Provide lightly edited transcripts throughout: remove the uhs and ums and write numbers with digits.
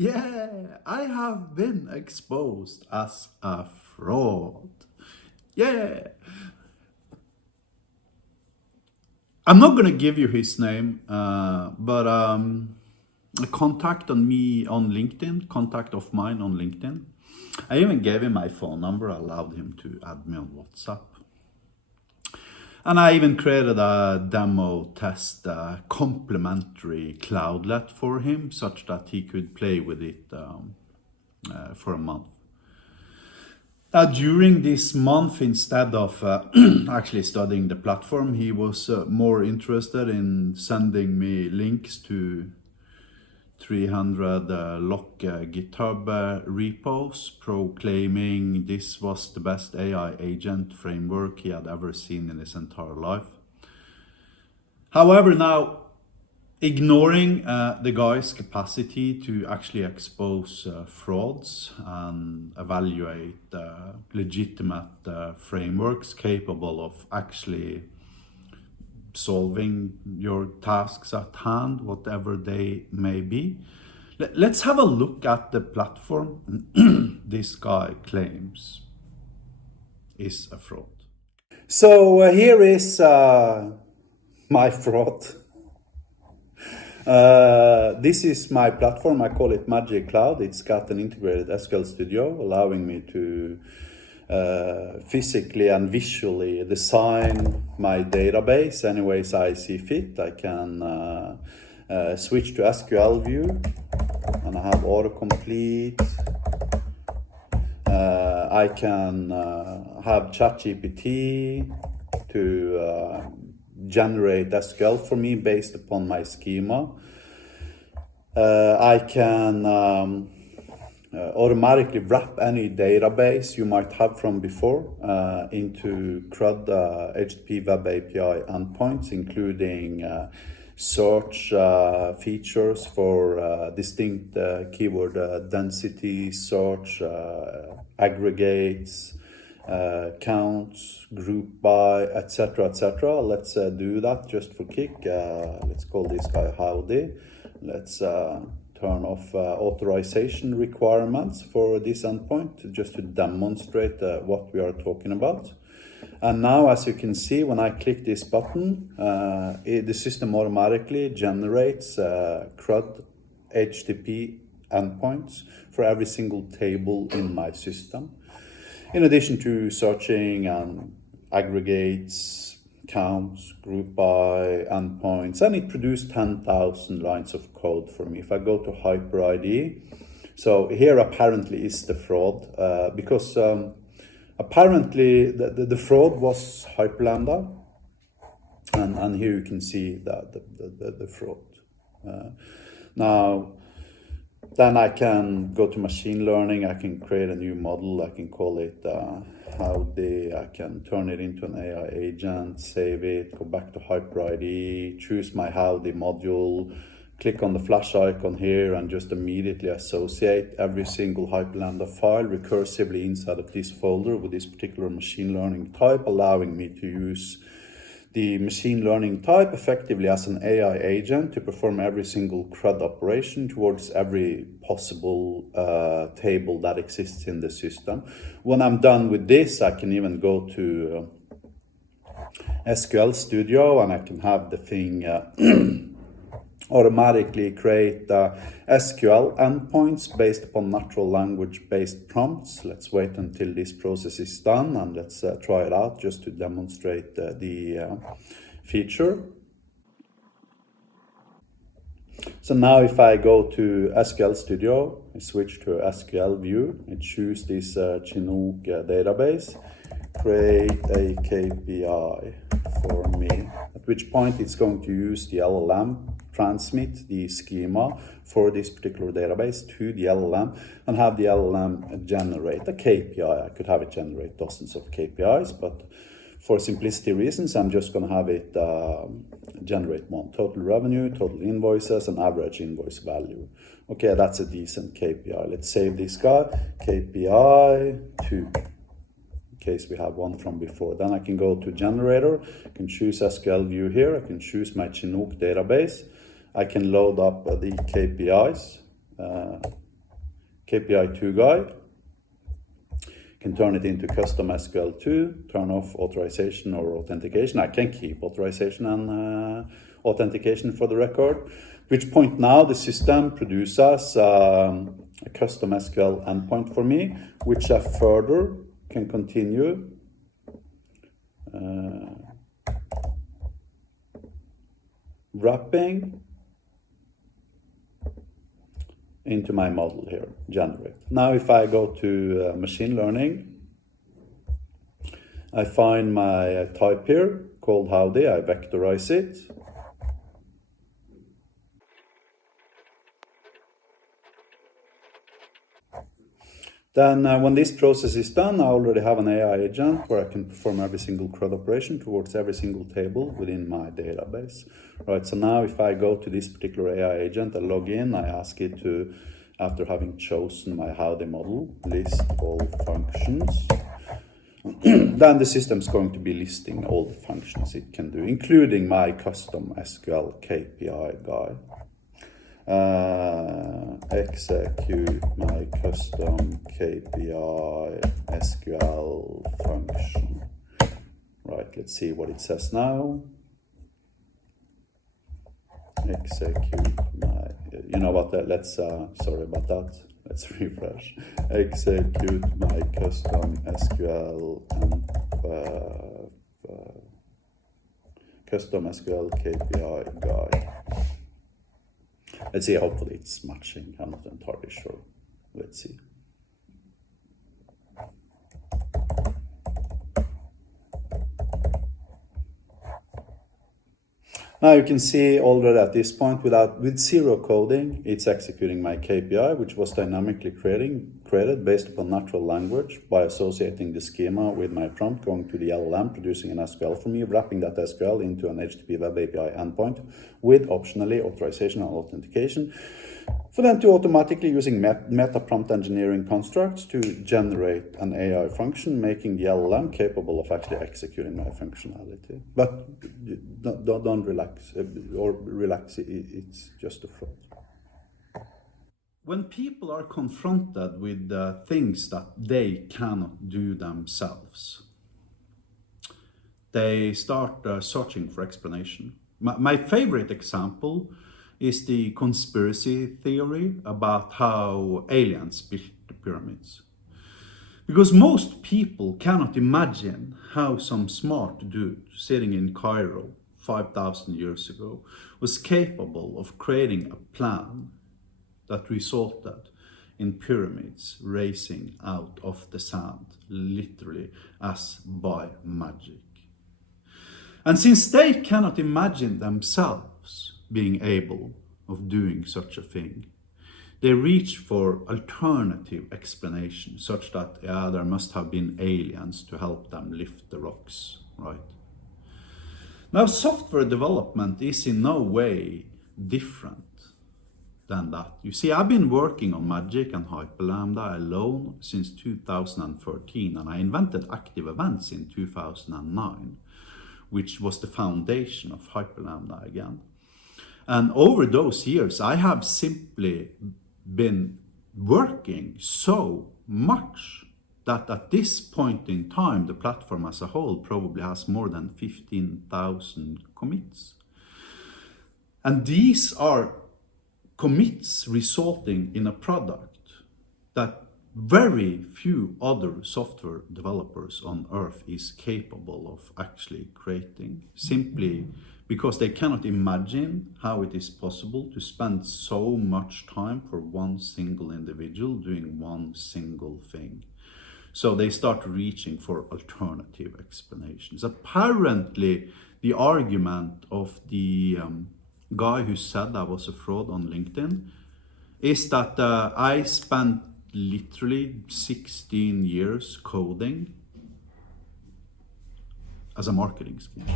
Yeah, I have been exposed as a fraud. Yeah. I'm not gonna give you his name, but a contact on me on LinkedIn, contact of mine on LinkedIn. I even gave him my phone number, allowed him to add me on WhatsApp. And I even created a demo test complimentary cloudlet for him, such that he could play with it for a month. During this month, instead of actually studying the platform, he was more interested in sending me links to 300 lock GitHub repos, proclaiming this was the best AI agent framework he had ever seen in his entire life. However, now, ignoring the guy's capacity to actually expose frauds and evaluate legitimate frameworks capable of actually solving your tasks at hand, whatever they may be. Let's have a look at the platform this guy claims is a fraud. So here is my fraud. This is my platform. I call it Magic Cloud. It's got an integrated SQL Studio, allowing me to physically and visually design my database any ways I see fit. I can switch to SQL view, and I have autocomplete. I can have ChatGPT to generate SQL for me based upon my schema. I can automatically wrap any database you might have from before into CRUD HTTP Web API endpoints, including search features for distinct keyword density, search aggregates, counts, group by, etc., etc. Let's do that just for kick. Let's call this guy Howdy. Let's turn off authorization requirements for this endpoint just to demonstrate what we are talking about. And now, as you can see, when I click this button, the system automatically generates CRUD HTTP endpoints for every single table in my system, in addition to searching and aggregates, counts, group by, endpoints, and it produced 10,000 lines of code for me. If I go to HyperID, so here apparently is the fraud, because apparently the fraud was Hyperlambda, and here you can see the fraud. Now, then I can go to machine learning. I can create a new model. I can call it Howdy. I can turn it into an AI agent, save it, go back to HyperID, choose my Howdy module, click on the flash icon here, and just immediately associate every single Hyperlambda file recursively inside of this folder with this particular machine learning type, allowing me to use the machine learning type effectively as an AI agent to perform every single CRUD operation towards every possible table that exists in the system. When I'm done with this, I can even go to SQL Studio, and I can have the thing automatically create SQL endpoints based upon natural language based prompts. Let's wait until this process is done, and let's try it out just to demonstrate the feature. So now if I go to SQL Studio, I switch to SQL view, I choose this Chinook database, create a KPI for me, at which point it's going to use the LLM, transmit the schema for this particular database to the LLM, and have the LLM generate a KPI. I could have it generate dozens of KPIs, but for simplicity reasons, I'm just going to have it generate one: total revenue, total invoices, and average invoice value. Okay, that's a decent KPI. Let's save this guy, KPI 2, in case we have one from before. Then I can go to generator, I can choose SQL view here, I can choose my Chinook database, I can load up the KPIs KPI2 guy. Can turn it into custom SQL2, turn off authorization or authentication. I can keep authorization and authentication for the record. At which point now the system produces a custom SQL endpoint for me, which I further can continue wrapping into my model here, generate. Now if I go to machine learning, I find my type here called howdy, I vectorize it. Then when this process is done, I already have an AI agent where I can perform every single CRUD operation towards every single table within my database. Right, so now if I go to this particular AI agent, I log in, I ask it to, after having chosen my howdy model, list all functions. Then the system's going to be listing all the functions it can do, including my custom SQL KPI guy. Execute my custom KPI SQL function. Right, let's see what it says now. Execute my, you know what, let's, sorry about that. Let's refresh. Execute my custom SQL and custom SQL KPI guy. Let's see, hopefully it's matching. I'm not entirely sure. Let's see. Now you can see already at this point, with zero coding, it's executing my KPI, which was dynamically created based upon natural language by associating the schema with my prompt, going to the LLM, producing an SQL for me, wrapping that SQL into an HTTP web API endpoint with optionally authorization and authentication, for then to automatically using meta prompt engineering constructs to generate an AI function, making the LLM capable of actually executing my functionality. But don't relax, it's just a fraud. When people are confronted with things that they cannot do themselves, they start searching for explanation. My favorite example is the conspiracy theory about how aliens built the pyramids. Because most people cannot imagine how some smart dude sitting in Cairo 5,000 years ago was capable of creating a plan that resulted in pyramids rising out of the sand, literally as by magic. And since they cannot imagine themselves being able of doing such a thing, they reach for alternative explanations, such that there must have been aliens to help them lift the rocks, right? Now, software development is in no way different than that. You see, I've been working on Magic and Hyperlambda alone since 2013, and I invented active events in 2009, which was the foundation of Hyperlambda again. And over those years, I have simply been working so much that at this point in time, the platform as a whole probably has more than 15,000 commits. And these are commits resulting in a product that very few other software developers on earth is capable of actually creating, simply because they cannot imagine how it is possible to spend so much time for one single individual doing one single thing. So they start reaching for alternative explanations. Apparently, the argument of the guy who said I was a fraud on LinkedIn is that I spent literally 16 years coding as a marketing scheme.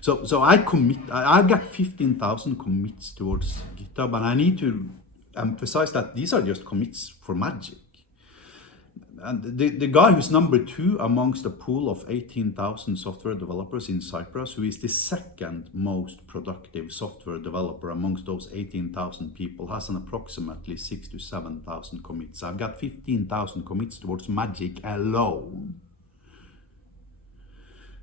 So I got 15,000 commits towards GitHub, and I need to emphasize that these are just commits for Magic. and the guy who's number 2 amongst a pool of 18,000 software developers in Cyprus, who is the second most productive software developer amongst those 18,000 people, has an approximately 6,000 to 7,000 commits. I've got 15,000 commits towards Magic alone,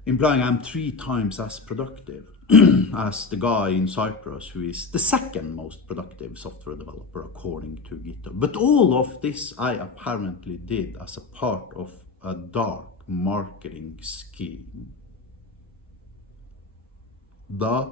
implying I'm 3 times as productive as the guy in Cyprus who is the second most productive software developer according to GitHub. But all of this I apparently did as a part of a dark marketing scheme. The